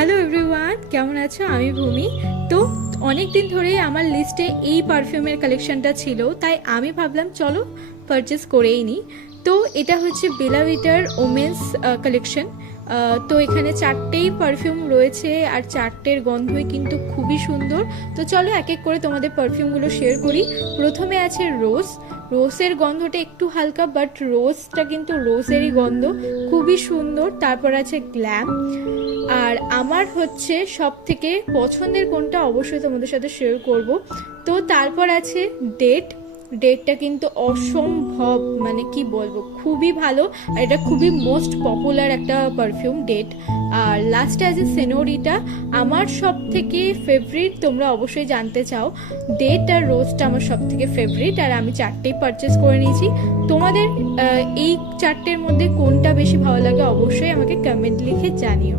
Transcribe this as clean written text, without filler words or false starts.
Hello everyone, কেমন আছো? আমি ভূমি। তো অনেক দিন ধরেই আমার লিস্টে এই পারফিউমের কালেকশনটা ছিল, তাই আমি ভাবলাম চলো পারচেস করেই নিই। তো এটা হচ্ছে বেলা ভিটার ওমেন্স কালেকশন। তো এখানে চারটেই পারফিউম রয়েছে আর চারটের গন্ধই কিন্তু খুবই সুন্দর। তো চলো এক এক করে তোমাদের পারফিউমগুলো শেয়ার করি। প্রথমে আছে রোজ। রোজের গন্ধটা একটু হালকা, বাট রোজটা কিন্তু রোজেরই গন্ধ, খুবই সুন্দর। তারপর আছে গ্ল্যাম। আর আমার হচ্ছে সব থেকে পছন্দের কোনটা অবশ্যই তোমাদের সাথে শেয়ার করব। তো তারপর আছে ডেট। ডেটটা কিন্তু অসম্ভব, মানে কি বলবো, খুবই ভালো। আর এটা খুবই মোস্ট পপুলার একটা পারফিউম ডেট। আর লাস্টে আছে সেনোরিটা, আমার সব থেকে ফেভারিট। তোমরা অবশ্যই জানতে চাও, ডেট আর রোজটা আমার সব থেকে ফেভারিট, আর আমি চারটেই পারচেস করে নিয়েছি। তোমাদের এই চারটের মধ্যে কোনটা বেশি ভালো লাগে অবশ্যই আমাকে কমেন্ট লিখে জানিও।